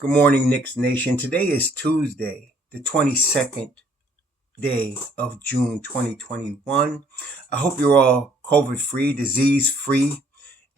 Good morning, Knicks Nation. Today is Tuesday, the 22nd day of June 2021. I hope you're all COVID-free, disease-free,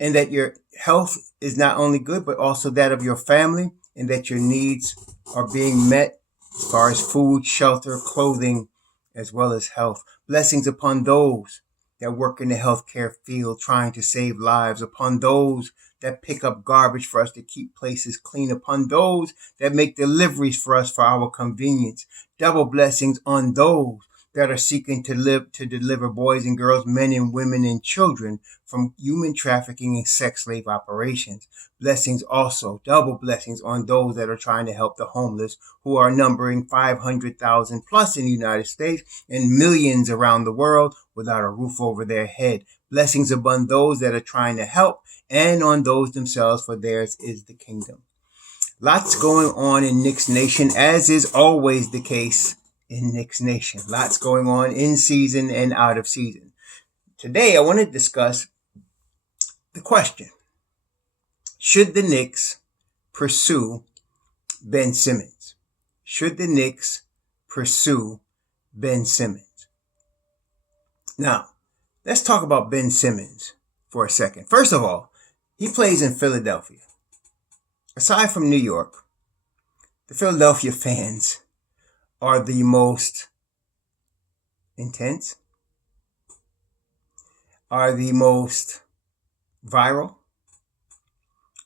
and that your health is not only good, but also that of your family, and that your needs are being met as far as food, shelter, clothing, as well as health. Blessings upon those that work in the healthcare field trying to save lives, upon those that pick up garbage for us to keep places clean, upon those that make deliveries for us for our convenience. Double blessings on those that are seeking to deliver boys and girls, men and women and children from human trafficking and sex slave operations. Blessings also, double blessings on those that are trying to help the homeless, who are numbering 500,000 plus in the United States and millions around the world without a roof over their head. Blessings upon those that are trying to help and on those themselves, for theirs is the kingdom. Lots going on in Knicks Nation, as is always the case in Knicks Nation. Lots going on in season and out of season. Today, I want to discuss the question: should the Knicks pursue Ben Simmons? Should the Knicks pursue Ben Simmons? Now, let's talk about Ben Simmons for a second. First of all, he plays in Philadelphia. Aside from New York, the Philadelphia fans are the most intense, are the most viral,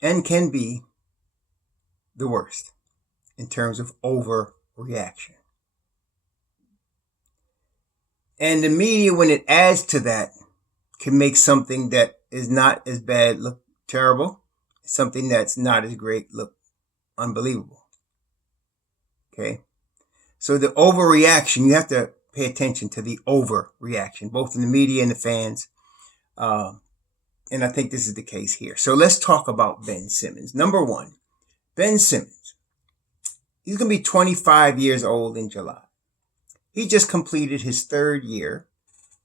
and can be the worst in terms of overreaction. And the media, when it adds to that, can make something that is not as bad look terrible, something that's not as great look unbelievable. Okay? So the overreaction, you have to pay attention to the overreaction, both in the media and the fans. And I think this is the case here. So let's talk about Ben Simmons. Number one, Ben Simmons. He's going to be 25 years old in July. He just completed his third year,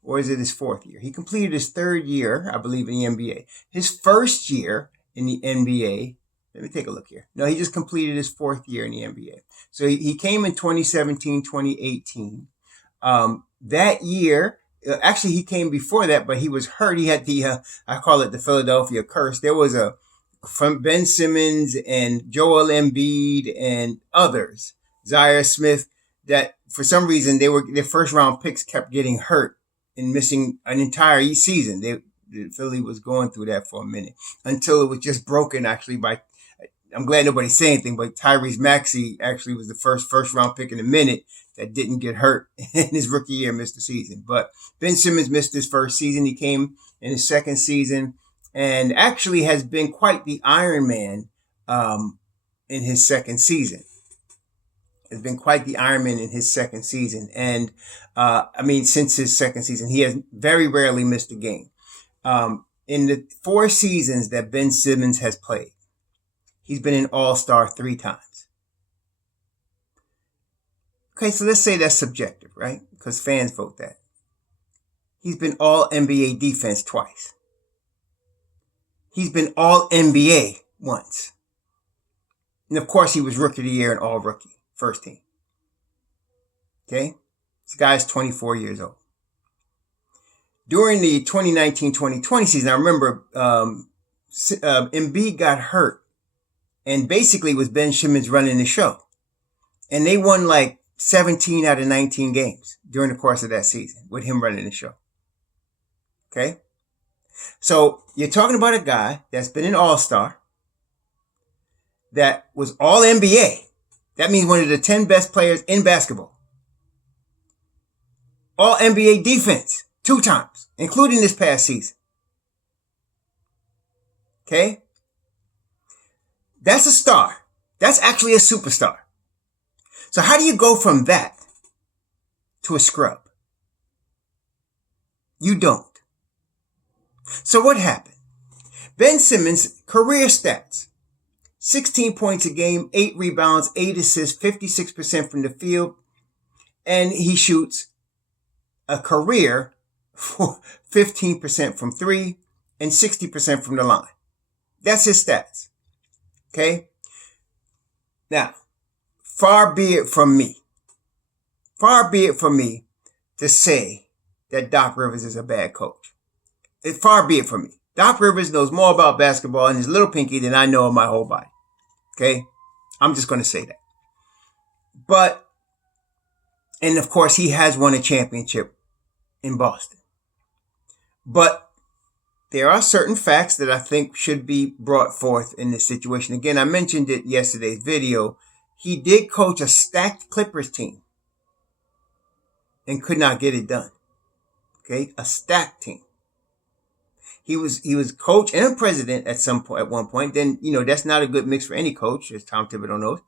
or is it his fourth year? He completed his third year, I believe, in the NBA. His first year in the NBA, let me take a look here. No, he just completed his fourth year in the NBA. So he came in 2017, 2018. That year, actually he came before that, but he was hurt. He had I call it the Philadelphia curse. There was from Ben Simmons and Joel Embiid and others, Zaire Smith, that for some reason their first round picks kept getting hurt and missing an entire season. Philly was going through that for a minute until it was just broken actually by, I'm glad nobody's saying anything, but Tyrese Maxey actually was the first round pick in a minute that didn't get hurt in his rookie year, missed the season. But Ben Simmons missed his first season. He came in his second season and actually has been quite the Iron Man in his second season. Has been quite the Iron Man in his second season. And since his second season, he has very rarely missed a game. In the 4 seasons that Ben Simmons has played, he's been an all-star 3 times. Okay, so let's say that's subjective, right? Because fans vote that. He's been all NBA defense twice. He's been all NBA once. And of course, he was rookie of the year and all rookie, first team. Okay? This guy's 24 years old. During the 2019-2020 season, I remember Embiid got hurt and basically was Ben Simmons running the show. And they won like 17 out of 19 games during the course of that season with him running the show. Okay? So you're talking about a guy that's been an all-star, that was all NBA. That means one of the 10 best players in basketball. All NBA defense 2 times, including this past season. Okay? That's a star. That's actually a superstar. So how do you go from that to a scrub? You don't. So what happened? Ben Simmons' career stats: 16 points a game, 8 rebounds, 8 assists, 56% from the field, and he shoots a career 15% from 3 and 60% from the line. That's his stats. Okay? Now, far be it from me to say that Doc Rivers is a bad coach. Far be it from me. Doc Rivers knows more about basketball and his little pinky than I know of my whole body. Okay? I'm just going to say that. But, and of course, he has won a championship in Boston. But there are certain facts that I think should be brought forth in this situation. Again, I mentioned it yesterday's video. He did coach a stacked Clippers team and could not get it done. Okay, a stacked team. He was coach and president at one point. Then, that's not a good mix for any coach, as Tom Thibodeau knows.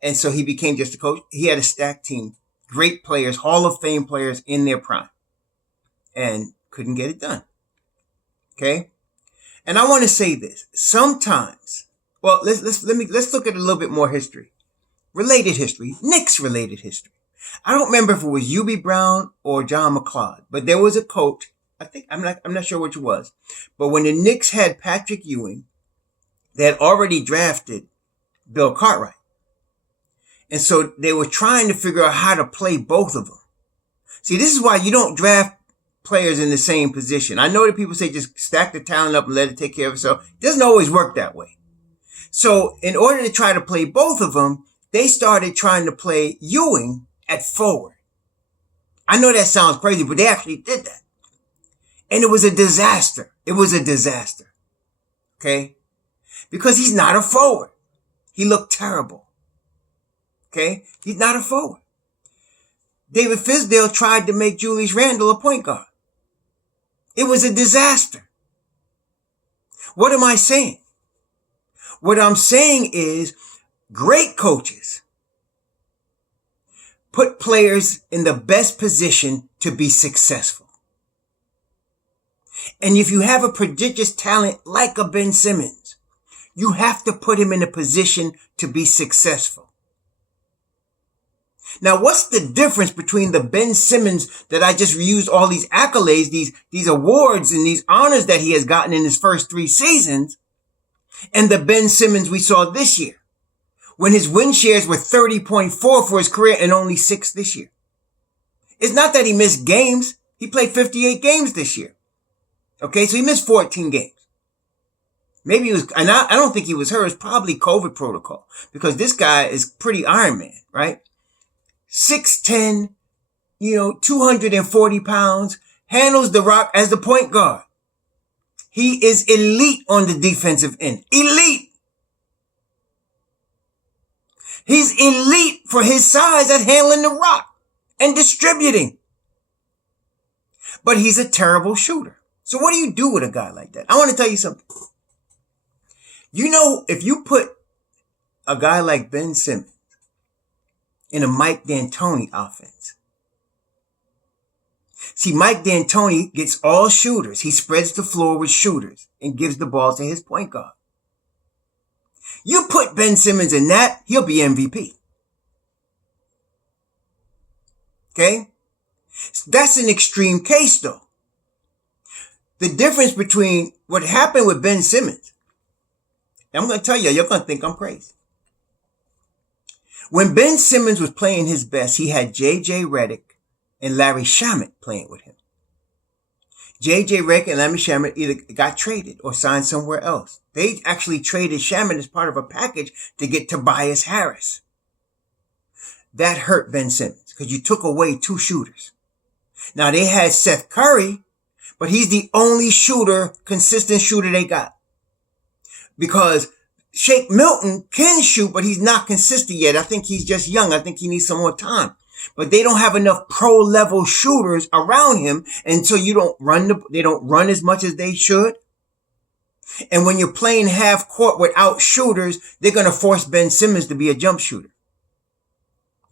And so he became just a coach. He had a stacked team, great players, Hall of Fame players in their prime, and couldn't get it done. Okay, and I want to say this. Sometimes, well, let's look at a little bit more history, related history, Knicks related history. I don't remember if it was Hubie Brown or John McLeod, but there was a coach. I think I'm not sure which it was, but when the Knicks had Patrick Ewing, they had already drafted Bill Cartwright, and so they were trying to figure out how to play both of them. See, this is why you don't draft players in the same position. I know that people say just stack the talent up and let it take care of itself. It doesn't always work that way. So in order to try to play both of them, they started trying to play Ewing at forward. I know that sounds crazy, but they actually did that. And it was a disaster. Okay? Because he's not a forward. He looked terrible. Okay? He's not a forward. David Fizdale tried to make Julius Randle a point guard. It was a disaster. What am I saying? What I'm saying is great coaches put players in the best position to be successful. And if you have a prodigious talent like a Ben Simmons, you have to put him in a position to be successful. Now, what's the difference between the Ben Simmons that I just used all these accolades, these awards and these honors that he has gotten in his first 3 seasons, and the Ben Simmons we saw this year, when his win shares were 30.4 for his career and only 6 this year? It's not that he missed games. He played 58 games this year. Okay, so he missed 14 games. Maybe it was, and I don't think he was hurt. It's probably COVID protocol, because this guy is pretty Iron Man, right? 6'10", 240 pounds, handles the rock as the point guard. He is elite on the defensive end. Elite. He's elite for his size at handling the rock and distributing. But he's a terrible shooter. So what do you do with a guy like that? I want to tell you something. If you put a guy like Ben Simmons in a Mike D'Antoni offense. See, Mike D'Antoni gets all shooters. He spreads the floor with shooters and gives the ball to his point guard. You put Ben Simmons in that, he'll be MVP. Okay? That's an extreme case, though. The difference between what happened with Ben Simmons, I'm going to tell you, you're going to think I'm crazy. When Ben Simmons was playing his best, he had J.J. Redick and Larry Shamet playing with him. J.J. Redick and Larry Shamet either got traded or signed somewhere else. They actually traded Shamet as part of a package to get Tobias Harris. That hurt Ben Simmons because you took away 2 shooters. Now they had Seth Curry, but he's the only consistent shooter they got. Because Shake Milton can shoot, but he's not consistent yet. I think he's just young. I think he needs some more time. But they don't have enough pro-level shooters around him, and so they don't run as much as they should. And when you're playing half court without shooters, they're going to force Ben Simmons to be a jump shooter.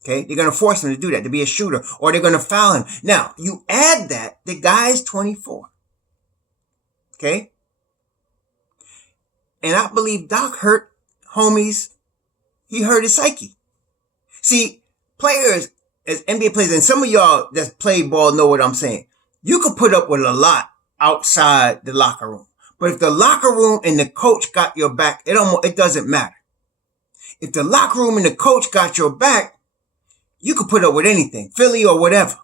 Okay? They're going to force him to do that, to be a shooter, or they're going to foul him. Now, you add that, the guy is 24. Okay? And I believe Doc hurt homies. He hurt his psyche. See, players, as NBA players, and some of y'all that play ball know what I'm saying. You could put up with a lot outside the locker room. But if the locker room and the coach got your back, it doesn't matter. If the locker room and the coach got your back, you could put up with anything, Philly or whatever,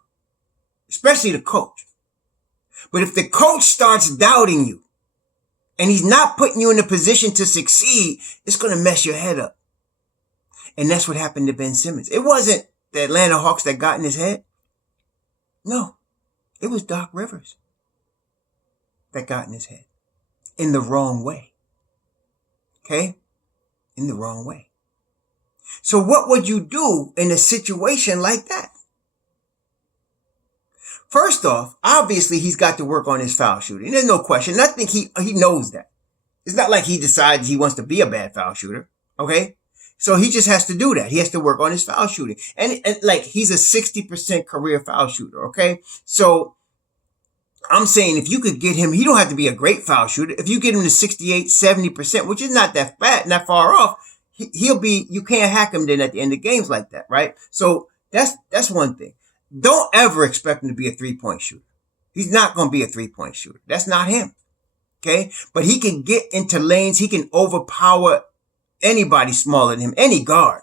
especially the coach. But if the coach starts doubting you and he's not putting you in a position to succeed, it's going to mess your head up. And that's what happened to Ben Simmons. It wasn't the Atlanta Hawks that got in his head. No, it was Doc Rivers that got in his head in the wrong way. Okay? In the wrong way. So what would you do in a situation like that? First off, obviously he's got to work on his foul shooting. There's no question. I think he knows that. It's not like he decides he wants to be a bad foul shooter. Okay? So he just has to do that. He has to work on his foul shooting. And like he's a 60% career foul shooter. Okay? So I'm saying if you could get him, he don't have to be a great foul shooter. If you get him to 68, 70%, which is not that bad, not far off, he'll be, you can't hack him then at the end of games like that, right? So that's one thing. Don't ever expect him to be a 3-point shooter. He's not going to be a 3-point shooter. That's not him. Okay? But he can get into lanes. He can overpower anybody smaller than him, any guard.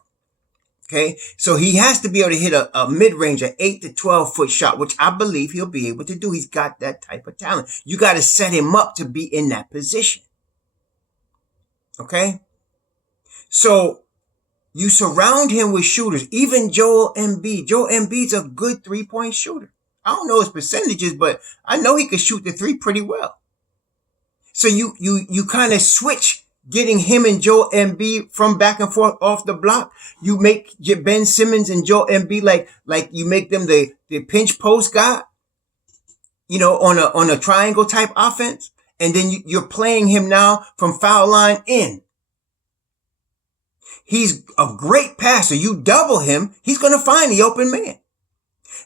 Okay? So he has to be able to hit a mid-range, an 8 to 12 foot shot, which I believe he'll be able to do. He's got that type of talent. You got to set him up to be in that position. Okay? So you surround him with shooters, even Joel Embiid. Joel Embiid's a good 3-point shooter. I don't know his percentages, but I know he can shoot the 3 pretty well. So you kind of switch getting him and Joel Embiid from back and forth off the block. You make Ben Simmons and Joel Embiid like you make them the pinch post guy, on a triangle type offense. And then you're playing him now from foul line in. He's a great passer. You double him, he's going to find the open man.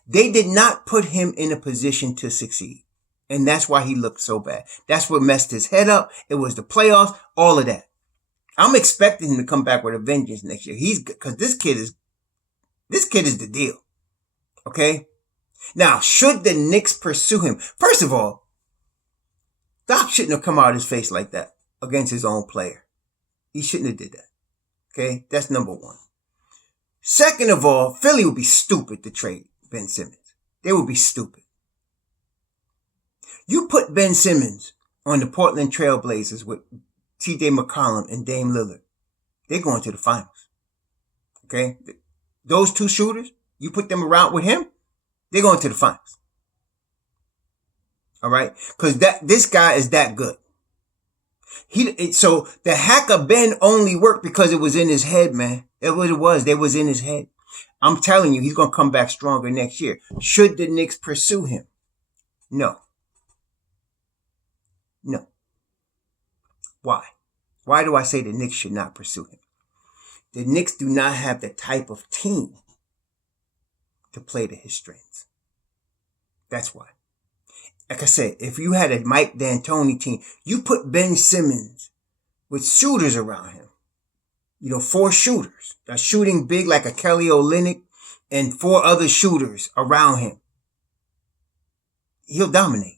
They did not put him in a position to succeed. And that's why he looked so bad. That's what messed his head up. It was the playoffs, all of that. I'm expecting him to come back with a vengeance next year. Because this kid is the deal. Okay? Now, should the Knicks pursue him? First of all, Doc shouldn't have come out of his face like that against his own player. He shouldn't have did that. Okay, that's number one. Second of all, Philly would be stupid to trade Ben Simmons. They would be stupid. You put Ben Simmons on the Portland Trail Blazers with T.J. McCollum and Dame Lillard. They're going to the finals. Okay, those two shooters, you put them around with him, they're going to the finals. All right, because this guy is that good. So the hacker Ben only worked because it was in his head, man. It was. They was in his head. I'm telling you, he's going to come back stronger next year. Should the Knicks pursue him? No. No. Why? Why do I say the Knicks should not pursue him? The Knicks do not have the type of team to play to his strengths. That's why. Like I said, if you had a Mike D'Antoni team, you put Ben Simmons with shooters around him. 4 shooters. A shooting big like a Kelly Olynyk and 4 other shooters around him. He'll dominate.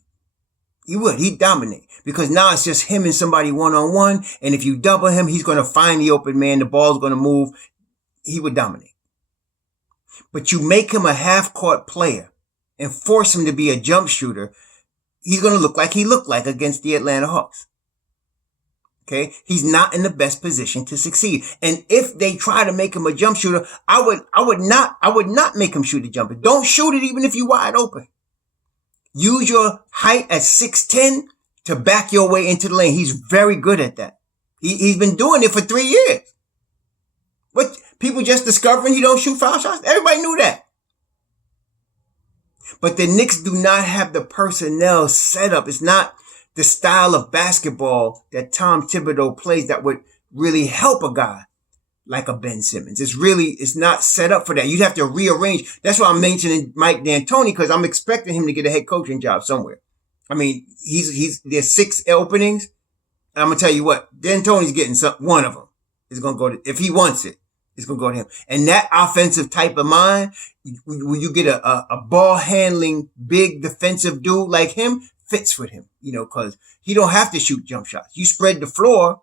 He would. He'd dominate. Because now it's just him and somebody one-on-one. And if you double him, he's going to find the open man. The ball's going to move. He would dominate. But you make him a half-court player and force him to be a jump shooter, he's going to look like he looked like against the Atlanta Hawks. Okay? He's not in the best position to succeed. And if they try to make him a jump shooter, I would not make him shoot a jumper. Don't shoot it even if you're wide open. Use your height at 6'10" to back your way into the lane. He's very good at that. He's been doing it for 3 years. But people just discovering he don't shoot foul shots? Everybody knew that. But the Knicks do not have the personnel set up. It's not the style of basketball that Tom Thibodeau plays that would really help a guy like a Ben Simmons. It's not set up for that. You'd have to rearrange. That's why I'm mentioning Mike D'Antoni, because I'm expecting him to get a head coaching job somewhere. I mean, there's 6 openings. And I'm going to tell you what, D'Antoni's getting one of them. Is going to go to, if he wants it, it's going to go to him. And that offensive type of mind, when you get a ball handling, big defensive dude like him, fits with him, because he don't have to shoot jump shots. You spread the floor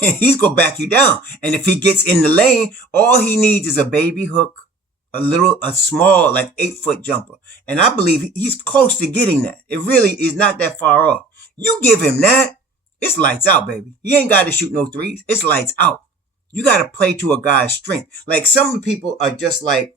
He's gonna back you down. And if he gets in the lane, all he needs is a baby hook, a small, like 8-foot jumper. And I believe he's close to getting that. It really is not that far off. You give him that, it's lights out, baby. He ain't got to shoot no threes. It's lights out. You got to play to a guy's strength. Like some people are just like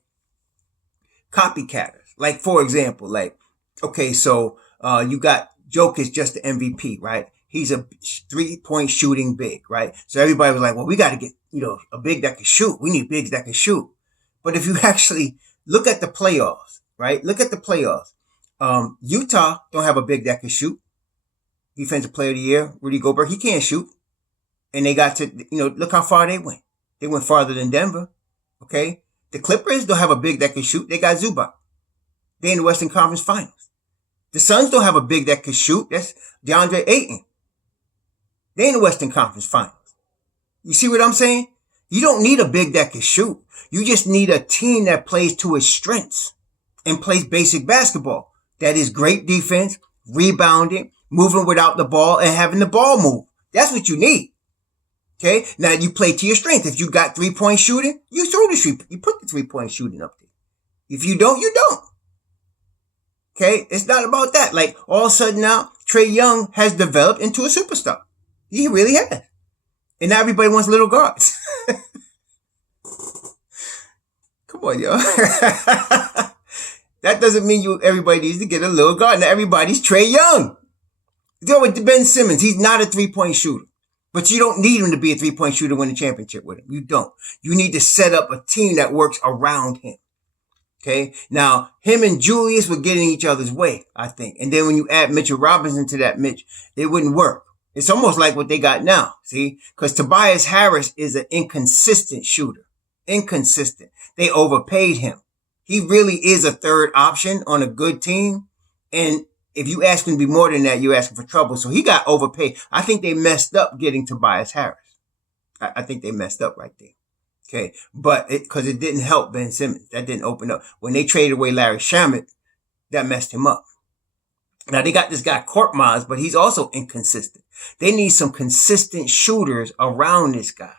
copycatters. Like for example, like, okay, so you got Jokic just the MVP, right? He's a 3-point shooting big, right? So everybody was like, well, we got to get, a big that can shoot. We need bigs that can shoot. But if you actually look at the playoffs, right? Look at the playoffs. Utah don't have a big that can shoot. Defensive player of the year, Rudy Gobert, he can't shoot. And they got to, look how far they went. They went farther than Denver. Okay. The Clippers don't have a big that can shoot. They got Zubac. They in the Western Conference Finals. The Suns don't have a big that can shoot. That's DeAndre Ayton. They in the Western Conference Finals. You see what I'm saying? You don't need a big that can shoot. You just need a team that plays to its strengths and plays basic basketball. That is great defense, rebounding, moving without the ball, and having the ball move. That's what you need. Okay? Now you play to your strength. If you got 3-point shooting, you throw you put the 3-point shooting up there. If you don't, you don't. Okay? It's not about that. Like all of a sudden now, Trae Young has developed into a superstar. He really has. And now everybody wants little guards. Come on, yo. That doesn't mean everybody needs to get a little guard. Now everybody's Trae Young. Go with Ben Simmons. He's not a 3-point shooter. But you don't need him to be a 3-point shooter to win a championship with him. You don't. You need to set up a team that works around him. Okay? Now, him and Julius were getting each other's way, I think. And then when you add Mitchell Robinson to that Mitch, it wouldn't work. It's almost like what they got now, see? Because Tobias Harris is an inconsistent shooter. Inconsistent. They overpaid him. He really is a third option on a good team. And if you ask him to be more than that, you're asking for trouble. So he got overpaid. I think they messed up getting Tobias Harris. I think they messed up right there. Okay. But because it didn't help Ben Simmons. That didn't open up. When they traded away Larry Shamet, that messed him up. Now they got this guy Korkmaz, but he's also inconsistent. They need some consistent shooters around this guy.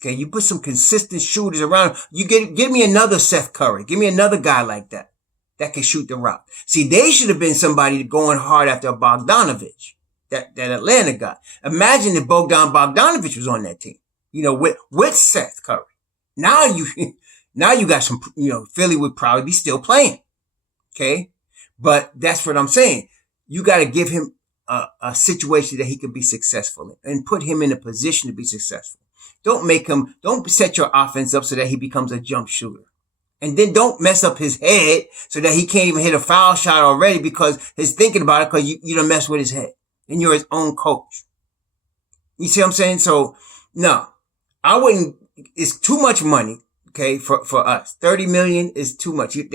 Okay. You put some consistent shooters around. Give me another Seth Curry. Give me another guy like that can shoot the rock. See, they should have been somebody going hard after a Bogdanovich, that Atlanta guy. Imagine if Bogdanovich was on that team, with Seth Curry. Now you got some, Philly would probably be still playing. Okay. But that's what I'm saying. You got to give him a situation that he could be successful in and put him in a position to be successful. Don't set your offense up so that he becomes a jump shooter. And then don't mess up his head so that he can't even hit a foul shot already because he's thinking about it because you done mess with his head. And you're his own coach. You see what I'm saying? So, no. I wouldn't, it's too much money, okay, for us. 30 million is too much. He's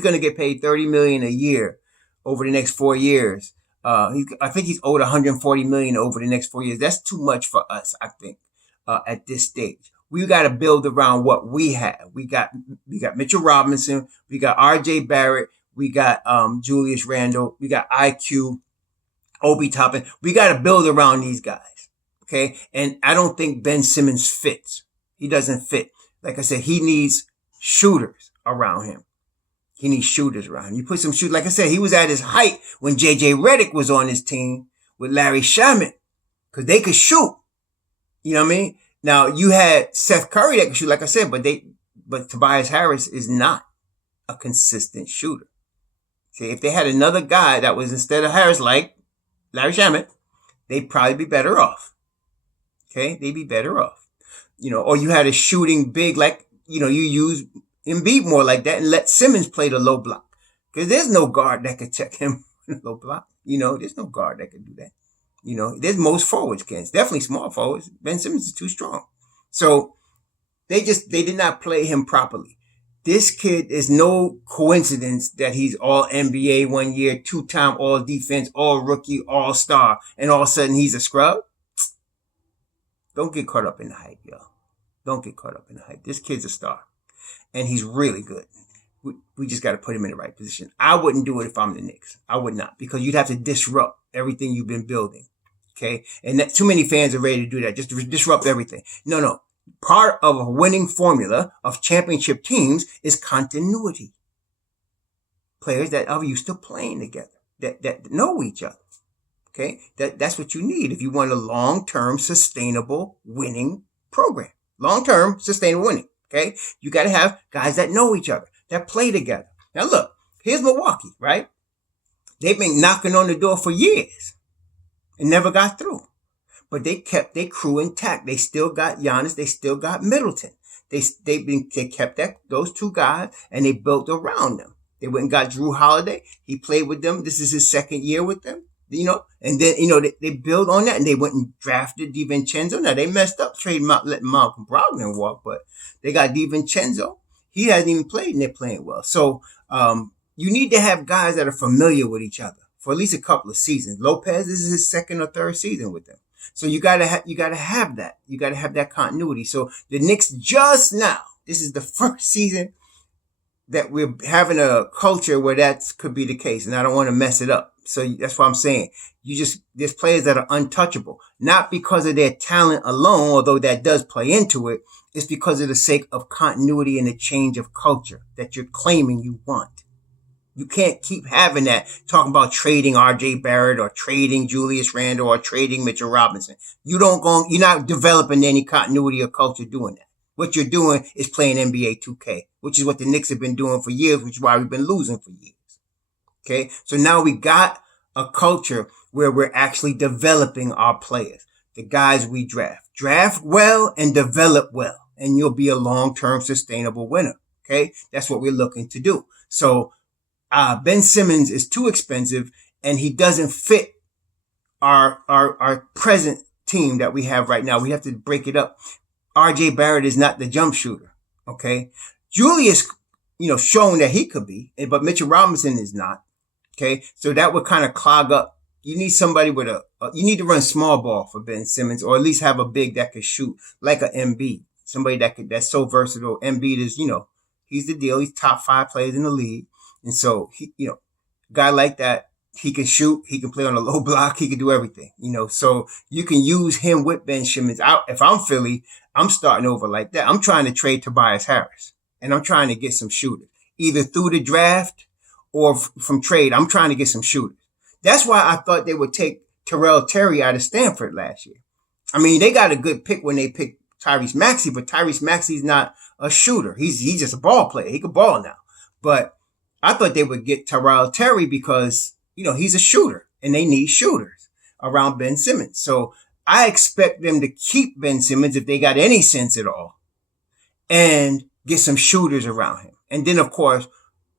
going to get paid 30 million a year over the next 4 years. I think he's owed 140 million over the next 4 years. That's too much for us, I think, at this stage. We got to build around what we have. We got Mitchell Robinson. We got RJ Barrett. We got, Julius Randle. We got IQ, Obi Toppin. We got to build around these guys. Okay. And I don't think Ben Simmons fits. He doesn't fit. Like I said, he needs shooters around him. He needs shooters around him. You put some shooters. Like I said, he was at his height when JJ Redick was on his team with Larry Shamet because they could shoot. You know what I mean? Now you had Seth Curry that could shoot, like I said, but Tobias Harris is not a consistent shooter. See, if they had another guy that was instead of Harris, like Larry Shamet, they'd probably be better off. Okay. They'd be better off, or you had a shooting big, like, you use Embiid more like that and let Simmons play the low block because there's no guard that could check him in the low block. There's no guard that could do that. There's most forwards can. It's definitely small forwards. Ben Simmons is too strong. So they did not play him properly. This kid is no coincidence that he's all NBA 1 year, 2-time all defense, all rookie, all star, and all of a sudden he's a scrub. Don't get caught up in the hype, y'all. Don't get caught up in the hype. This kid's a star and he's really good. We just got to put him in the right position. I wouldn't do it if I'm the Knicks. I would not, because you'd have to disrupt everything you've been building. Okay. And that, too many fans are ready to do that, just to disrupt everything. No, no. Part of a winning formula of championship teams is continuity. Players that are used to playing together, that know each other. Okay. That's what you need if you want a long-term sustainable winning program. Long-term sustainable winning. Okay. You got to have guys that know each other, that play together. Now look, here's Milwaukee, right? They've been knocking on the door for years and never got through. But they kept their crew intact. They still got Giannis. They still got Middleton. They kept those two guys, and they built around them. They went and got Drew Holiday. He played with them. This is his second year with them, and then, they built on that, and they went and drafted DiVincenzo. Now, they messed up trading letting Malcolm Brogdon walk, but they got DiVincenzo. He hasn't even played, and they're playing well. So, you need to have guys that are familiar with each other for at least a couple of seasons. Lopez, this is his second or third season with them. So you gotta have that. You gotta have that continuity. So the Knicks just now, this is the first season that we're having a culture where that could be the case, and I don't want to mess it up. So that's what I'm saying. There's players that are untouchable, not because of their talent alone, although that does play into it. It's because of the sake of continuity and the change of culture that you're claiming you want. You can't keep having that, talking about trading RJ Barrett or trading Julius Randle or trading Mitchell Robinson. You're not developing any continuity or culture doing that. What you're doing is playing NBA 2K, which is what the Knicks have been doing for years, which is why we've been losing for years. Okay. So now we got a culture where we're actually developing our players, the guys we draft. Draft well and develop well, and you'll be a long-term sustainable winner. Okay. That's what we're looking to do. So, Ben Simmons is too expensive, and he doesn't fit our present team that we have right now. We have to break it up. RJ Barrett is not the jump shooter. Okay. Julius, shown that he could be, but Mitchell Robinson is not. Okay. So that would kind of clog up. You need somebody you need to run small ball for Ben Simmons, or at least have a big that could shoot like an Embiid. Somebody that's so versatile. Embiid is, he's the deal. He's top 5 players in the league. And so, a guy like that, he can shoot, he can play on a low block, he can do everything, so you can use him with Ben Simmons. If I'm Philly, I'm starting over like that. I'm trying to trade Tobias Harris, and I'm trying to get some shooters, either through the draft or from trade. I'm trying to get some shooters. That's why I thought they would take Terrell Terry out of Stanford last year. I mean, they got a good pick when they picked Tyrese Maxey, but Tyrese Maxey's not a shooter. He's just a ball player. He can ball now. But I thought they would get Terrell Terry because, he's a shooter, and they need shooters around Ben Simmons. So I expect them to keep Ben Simmons, if they got any sense at all, and get some shooters around him. And then, of course,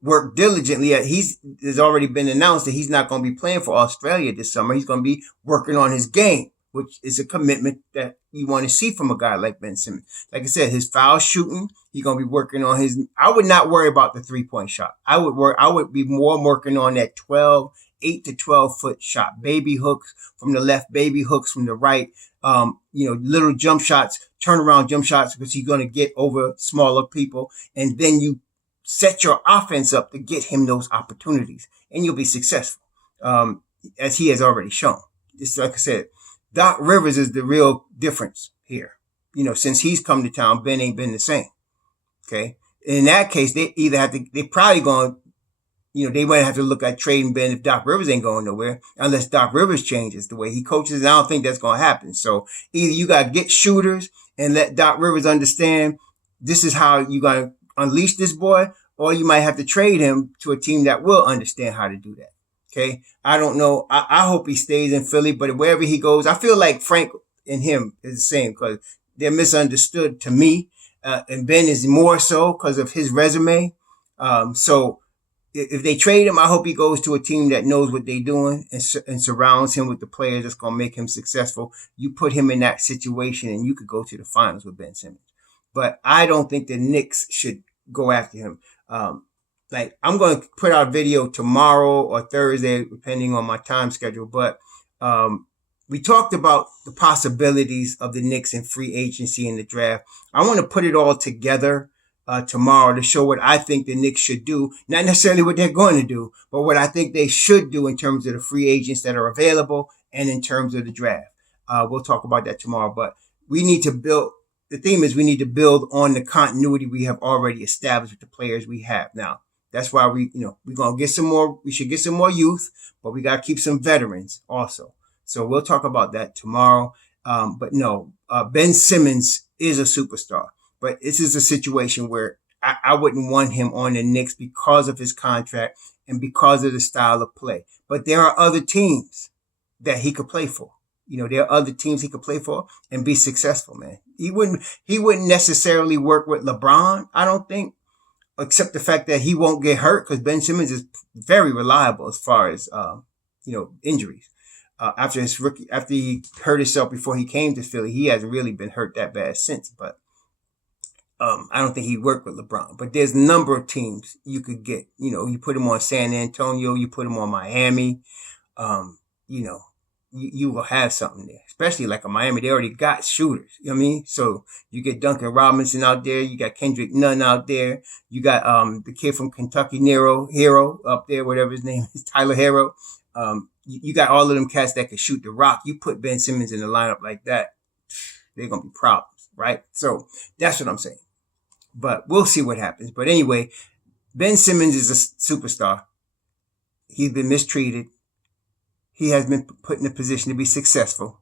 work diligently. It's already been announced that he's not going to be playing for Australia this summer. He's going to be working on his game, which is a commitment that you want to see from a guy like Ben Simmons. Like I said, his foul shooting, he's going to be working on I would not worry about the 3-point shot. I would be more working on that 8 to 12 foot shot, baby hooks from the left, baby hooks from the right, little jump shots, turnaround jump shots, because he's going to get over smaller people. And then you set your offense up to get him those opportunities, and you'll be successful, as he has already shown. Just like I said, Doc Rivers is the real difference here. Since he's come to town, Ben ain't been the same. Okay. In that case, they probably going, they might have to look at trading Ben if Doc Rivers ain't going nowhere, unless Doc Rivers changes the way he coaches. And I don't think that's going to happen. So either you got to get shooters and let Doc Rivers understand this is how you got to unleash this boy, or you might have to trade him to a team that will understand how to do that. Okay. I don't know. I hope he stays in Philly, but wherever he goes, I feel like Frank and him is the same, because they're misunderstood to me. And Ben is more so because of his resume. So if they trade him, I hope he goes to a team that knows what they're doing and surrounds him with the players that's going to make him successful. You put him in that situation and you could go to the finals with Ben Simmons. But I don't think the Knicks should go after him. I'm going to put out a video tomorrow or Thursday, depending on my time schedule. But we talked about the possibilities of the Knicks in free agency and the draft. I want to put it all together tomorrow to show what I think the Knicks should do. Not necessarily what they're going to do, but what I think they should do in terms of the free agents that are available and in terms of the draft. We'll talk about that tomorrow, but we need to build. The theme is we need to build on the continuity we have already established with the players we have now. That's why we're gonna get some more. We should get some more youth, but we gotta keep some veterans also. So we'll talk about that tomorrow. But no, Ben Simmons is a superstar, but this is a situation where I wouldn't want him on the Knicks because of his contract and because of the style of play. But there are other teams that he could play for. There are other teams he could play for and be successful, man. He wouldn't necessarily work with LeBron, I don't think, except the fact that he won't get hurt because Ben Simmons is very reliable as far as, injuries. After he hurt himself before he came to Philly, he hasn't really been hurt that bad since, but I don't think he worked with LeBron, but there's a number of teams you could get. You put him on San Antonio, you put him on Miami. You will have something there, especially like a Miami. They already got shooters. You know what I mean? So you get Duncan Robinson out there. You got Kendrick Nunn out there. You got the kid from Kentucky, Hero up there, whatever his name is, Tyler Hero. You got all of them cats that can shoot the rock. You put Ben Simmons in the lineup like that, they're going to be problems, right? So that's what I'm saying. But we'll see what happens. But anyway, Ben Simmons is a superstar. He's been mistreated. He has been put in a position to be successful.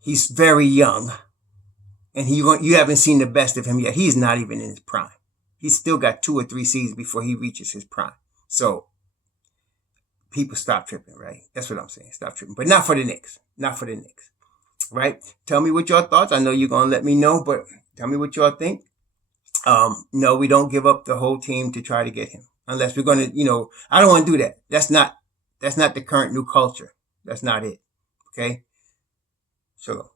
He's very young. And you haven't seen the best of him yet. He's not even in his prime. He's still got 2 or 3 seasons before he reaches his prime. So people stop tripping, right? That's what I'm saying. Stop tripping. But not for the Knicks. Not for the Knicks. Right? Tell me what your thoughts. I know you're going to let me know, but tell me what y'all think. No, we don't give up the whole team to try to get him. Unless we're going to, I don't want to do that. That's not the current new culture. That's not it. Okay? Shalom.